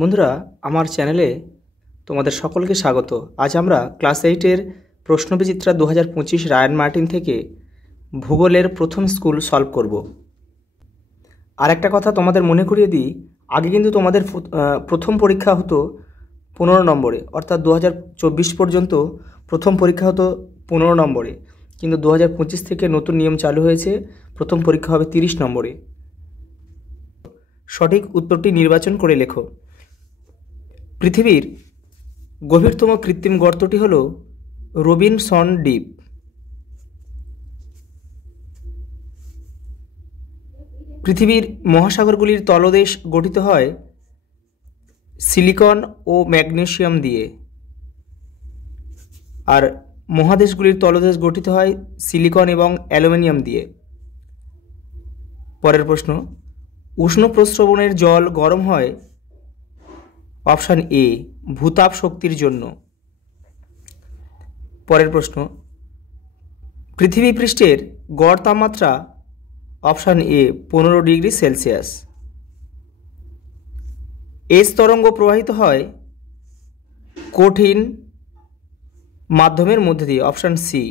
বন্ধুরা, আমার চ্যানেলে তোমাদের সকলকে স্বাগত। আজ আমরা ক্লাস 8-এর প্রশ্নবিচিত্রা 2025 রায়ান মার্টিন থেকে ভূগোলের প্রথম স্কুল সলভ করব। আর একটা কথা তোমাদের মনে করিয়ে দিই, আগে কিন্তু তোমাদের প্রথম পরীক্ষা হতো 15 নম্বরে, অর্থাৎ 2024 পর্যন্ত প্রথম পরীক্ষা হতো 15 নম্বরে, কিন্তু 2025 থেকে নতুন নিয়ম চালু হয়েছে, প্রথম পরীক্ষা হবে 30 নম্বরে। সঠিক উত্তরটি নির্বাচন করে লেখো। পৃথিবীর গভীরতম কৃত্রিম গর্তটি হল রবিনসন দ্বীপ। পৃথিবীর মহাসাগরগুলির তলদেশ গঠিত হয় সিলিকন ও ম্যাগনেসিয়াম দিয়ে, আর মহাদেশগুলির তলদেশ গঠিত হয় সিলিকন এবং অ্যালুমিনিয়াম দিয়ে। পরের প্রশ্ন, উষ্ণ প্রস্রবণের জল গরম হয় অপশান এ ভূতাপ শক্তির জন্য। পরের প্রশ্ন, পৃথিবী পৃষ্ঠের গড় তাপমাত্রা option A 15 degree Celsius. S তরঙ্গ প্রবাহিত হয় কঠিন মাধ্যমের মধ্যে দিয়ে, অপশান সি।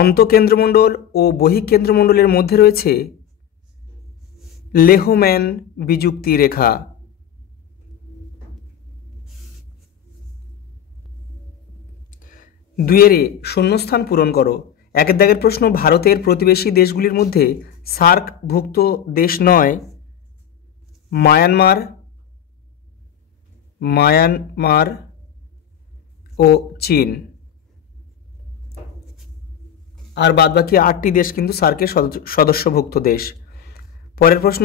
অন্তঃকেন্দ্রমণ্ডল ও বহিঃকেন্দ্রমণ্ডলের মধ্যে রয়েছে লেহম্যান বিযুক্তি রেখা। দুইয়েরে শূন্যস্থান পূরণ করো। একের দাগের প্রশ্ন, ভারতের প্রতিবেশী দেশগুলির মধ্যে সার্কভুক্ত দেশ নয় মায়ানমার ও চীন, আর বাদবাকি 8টি দেশ কিন্তু সার্কের সদস্যভুক্ত দেশ। পরের প্রশ্ন,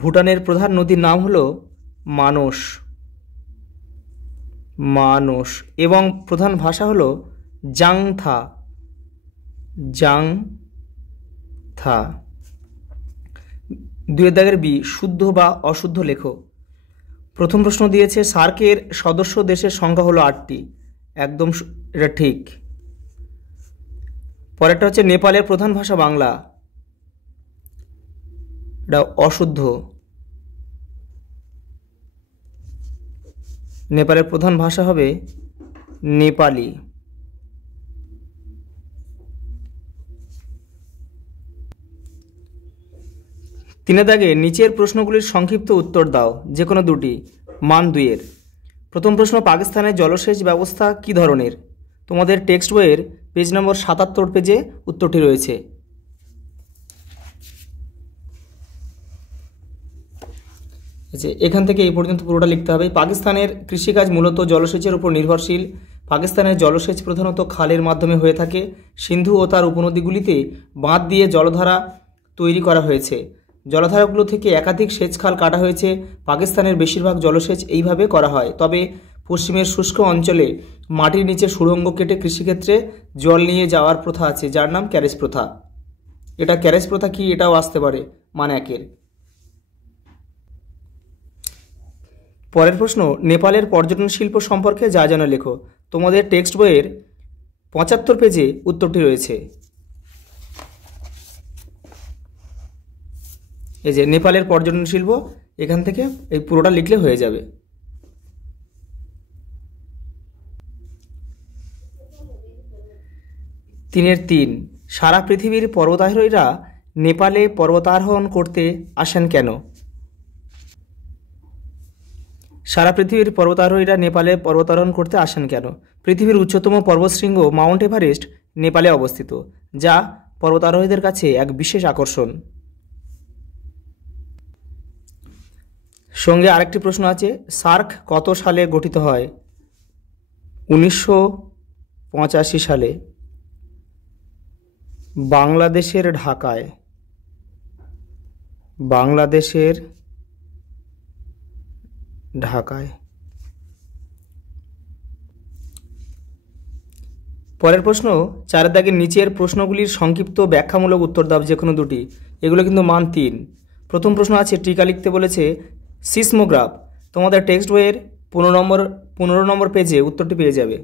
ভুটানের প্রধান নদীর নাম হলো মানস এবং প্রধান ভাষা হলো জাংথা। দুইয়ের দাগের বি, শুদ্ধ বা অশুদ্ধ লেখো। প্রথম প্রশ্ন দিয়েছে সার্কের সদস্য দেশের সংখ্যা হলো 8টি, একদম এটা ঠিক। পরেরটা হচ্ছে নেপালের প্রধান ভাষা বাংলা, এটা অশুদ্ধ। নেপালের প্রধান ভাষা হবে নেপালি। তিনের দাগে নিচের প্রশ্নগুলির সংক্ষিপ্ত উত্তর দাও, যে কোনো দুটি। মান 2-এর। প্রথম প্রশ্ন, পাকিস্তানের জলসেচ ব্যবস্থা কী ধরনের? তোমাদের টেক্সট বইয়ের পেজ নম্বর 77 পেজে উত্তরটি রয়েছে। এখান থেকে এই পর্যন্ত পুরোটা লিখতে হবে। পাকিস্তানের কৃষিকাজ মূলত জলসেচের উপর নির্ভরশীল। পাকিস্তানের জলসেচ প্রধানত খালের মাধ্যমে হয়ে থাকে। সিন্ধু ও তার উপনদীগুলিতে বাঁধ দিয়ে জলধারা তৈরি করা হয়েছে। জলধারাগুলো থেকে একাধিক সেচ খাল কাটা হয়েছে। পাকিস্তানের বেশিরভাগ জলসেচ এইভাবে করা হয়, তবে পশ্চিমের শুষ্ক অঞ্চলে মাটির নিচে সুড়ঙ্গ কেটে কৃষিক্ষেত্রে জল নিয়ে যাওয়ার প্রথা আছে, যার নাম ক্যারেজ প্রথা। এটা ক্যারেজ প্রথা কি, এটাও আসতে পারে মান 1-এর। পরের প্রশ্ন, নেপালের পর্যটন শিল্প সম্পর্কে যা জানা লেখো। তোমাদের টেক্সট বইয়ের 75 পেজে উত্তরটি রয়েছে। এই যে নেপালের পর্যটন শিল্প, এখান থেকে এই পুরোটা লিখলে হয়ে যাবে। তিনের 3, সারা পৃথিবীর পর্বতারোহীরা নেপালে পর্বতারোহণ করতে আসেন কেন? সারা পৃথিবীর পর্বতারোহীরা নেপালে পর্বতারোহণ করতে আসেন কেন? পৃথিবীর উচ্চতম পর্বতশৃঙ্গ মাউন্ট এভারেস্ট নেপালে অবস্থিত, যা পর্বতারোহীদের কাছে এক বিশেষ আকর্ষণ। সঙ্গে আরেকটি প্রশ্ন আছে, সার্ক কত সালে গঠিত হয়? 1985 সালে বাংলাদেশের ঢাকায়। পরের প্রশ্ন, 4 দাগের নিচের প্রশ্নগুলির সংক্ষিপ্ত ব্যাখ্যামূলক উত্তর দাও, যে কোনো দুটি। এগুলো কিন্তু মান 3। প্রথম প্রশ্ন আছে টিকা লিখতে বলেছে, সিসমোগ্রাফ। তোমাদের টেক্সট বইয়ের 15 নম্বর পেজে উত্তরটি পেয়ে যাবে।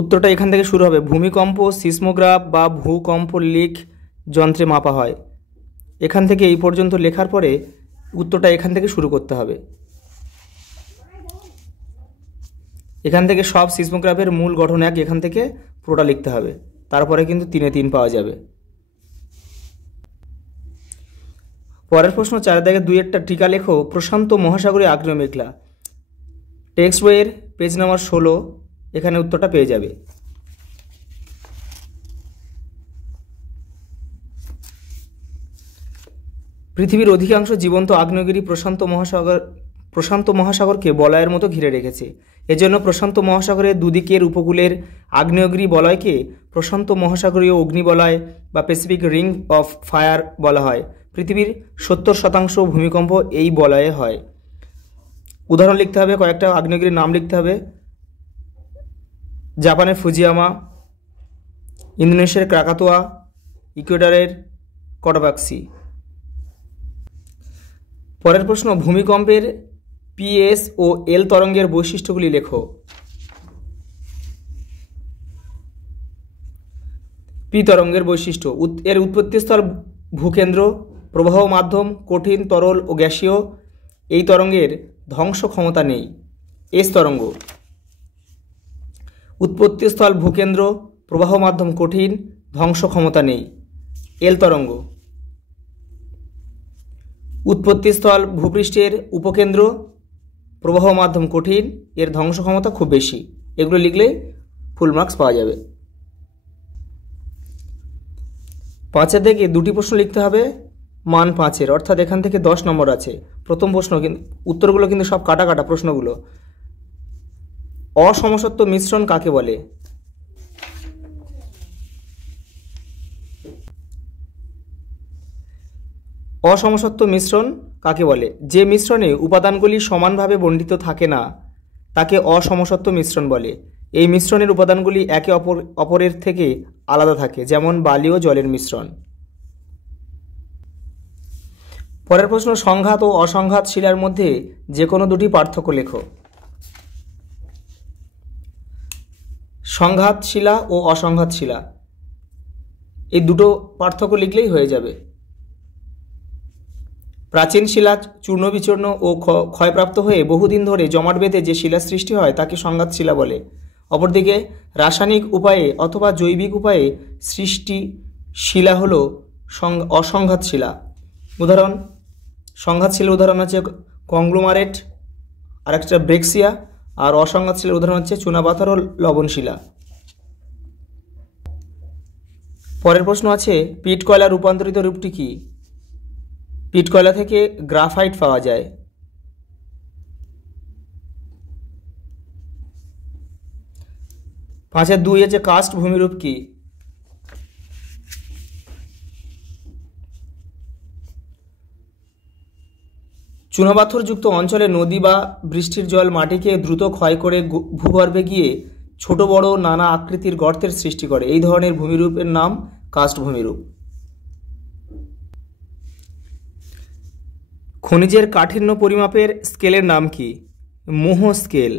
উত্তরটা এখান থেকে শুরু হবে। ভূমিকম্প সিসমোগ্রাফ বা ভূকম্প লিক যন্ত্রে মাপা হয়। এখান থেকে এই পর্যন্ত লেখার পরে উত্তরটা এখান থেকে শুরু করতে হবে। এখান থেকে সব সিসমোগ্রাফের মূল গঠন এক, এখান থেকে পুরোটা লিখতে হবে, তারপরে কিন্তু 3-এ 3 পাওয়া যাবে। পরের প্রশ্ন 4 দাগে 2-এরটা টিকা লেখো প্রশান্ত মহাসাগরে আগ্নেয় মেঘলা। টেক্সট বইয়ের পেজ নাম্বার 16, এখানে উত্তরটা পেয়ে যাবে। পৃথিবীর অধিকাংশ জীবন্ত আগ্নেয়গিরি প্রশান্ত মহাসাগরকে বলয়ের মতো ঘিরে রেখেছে। এজন্য প্রশান্ত মহাসাগরের দুদিকের উপকূলের আগ্নেয়গিরি বলয়কে প্রশান্ত মহাসাগরীয় অগ্নিবলয় বা প্যাসিফিক রিং অফ ফায়ার বলা হয়। পৃথিবীর 70% ভূমিকম্প এই বলয়ে হয়। উদাহরণ লিখতে হবে, কয়েকটা আগ্নেয়গিরির নাম লিখতে হবে। জাপানের ফুজিয়ামা, ইন্দোনেশিয়ার ক্রাকাতোয়া, ইকুয়েডরের কটাবাক্সি। পরের প্রশ্ন, ভূমিকম্পের পিএস ও এল তরঙ্গের বৈশিষ্ট্যগুলি লেখো। পি তরঙ্গের বৈশিষ্ট্য, এর উৎপত্তিস্থল ভূকেন্দ্র, প্রবাহ মাধ্যম কঠিন, তরল ও গ্যাসীয়। এই তরঙ্গের ধ্বংস ক্ষমতা নেই। এস তরঙ্গ, উৎপত্তিস্থল ভূকেন্দ্র, প্রবাহ মাধ্যম কঠিন, ধ্বংস ক্ষমতা নেই। এল তরঙ্গ, উৎপত্তিস্থল ভূপৃষ্ঠের উপকেন্দ্র, প্রবাহ মাধ্যম কঠিন, এর ধ্বংস ক্ষমতা খুব বেশি। এগুলো লিখলেই ফুল মার্কস পাওয়া যাবে। 5 থেকে 2টি প্রশ্ন লিখতে হবে মান 5-এর, অর্থাৎ এখান থেকে 10 নম্বর আছে। প্রথম প্রশ্ন, উত্তরগুলো কিন্তু সব কাটা কাটা প্রশ্নগুলো। অসমসত্ব মিশ্রণ কাকে বলে? অসমসত্ব মিশ্রণ কাকে বলে? যে মিশ্রণে উপাদানগুলি সমানভাবে বণ্টিত থাকে না তাকে অসমসত্ব মিশ্রণ বলে। এই মিশ্রণের উপাদানগুলি একে অপরের থেকে আলাদা থাকে, যেমন বালি ও জলের মিশ্রণ। পরের প্রশ্ন, সংঘাত ও অসংঘাত শিলার মধ্যে যে কোনো দুটি পার্থক্য লেখো। সংঘাত শিলা ও অসংঘাত শিলা, এই দুটো পার্থক্য লিখলেই হয়ে যাবে। প্রাচীন শিলা চূর্ণ বিচূর্ণ ও ক্ষয়প্রাপ্ত হয়ে বহুদিন ধরে জমাট বেঁধে যে শিলা সৃষ্টি হয় তাকে সংঘাত শিলা বলে। অপরদিকে রাসায়নিক উপায়ে অথবা জৈবিক উপায়ে সৃষ্টি শিলা হল অসংঘাত শিলা। উদাহরণ, সংঘাত শিলার উদাহরণ হচ্ছে কংগ্লোমারেট, আর একটা ব্রেক্সিয়া। আর অসংঘাত শিলার উদাহরণ হচ্ছে চুনাপাথর ও লবণ শিলা। পরের প্রশ্ন আছে, পিট কয়লার রূপান্তরিত রূপটি কি? পিট কয়লা থেকে গ্রাফাইট পাওয়া যায়। 5-2 আছে, কাস্ট ভূমিরূপ কি? চুনাপাথরযুক্ত অঞ্চলে নদী বা বৃষ্টির জল মাটিকে দ্রুত ক্ষয় করে ভূগর্ভে গিয়ে ছোট বড় নানা আকৃতির গর্তের সৃষ্টি করে। এই ধরনের ভূমিরূপের নাম কাস্ট ভূমিরূপ। খনিজের কাঠিন্য পরিমাপের স্কেলের নাম কি? মোহ স্কেল।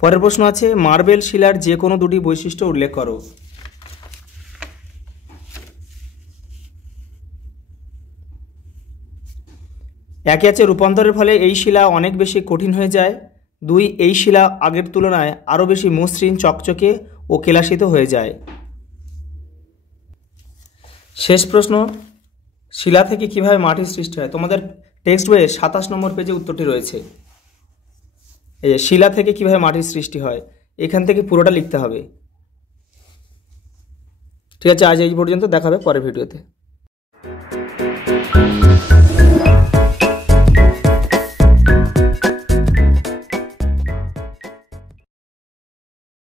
পরের প্রশ্ন আছে, মার্বেল শিলার যে কোনো দুটি বৈশিষ্ট্য উল্লেখ করো। একে আছে, রূপান্তরের ফলে এই শিলা অনেক বেশি কঠিন হয়ে যায়। 2, এই শিলা আগের তুলনায় আরও বেশি মসৃণ, চকচকে ও কেলাসিত হয়ে যায়। শেষ প্রশ্ন, শিলা থেকে কিভাবে মাটির সৃষ্টি হয়? তোমাদের টেক্সট বইয়ে 27 নম্বর পেজে উত্তরটি রয়েছে। এই যে শিলা থেকে কিভাবে মাটির সৃষ্টি হয়, এখান থেকে পুরোটা লিখতে হবে। ঠিক আছে, আজ এই পর্যন্ত, দেখা হবে পরের ভিডিওতে।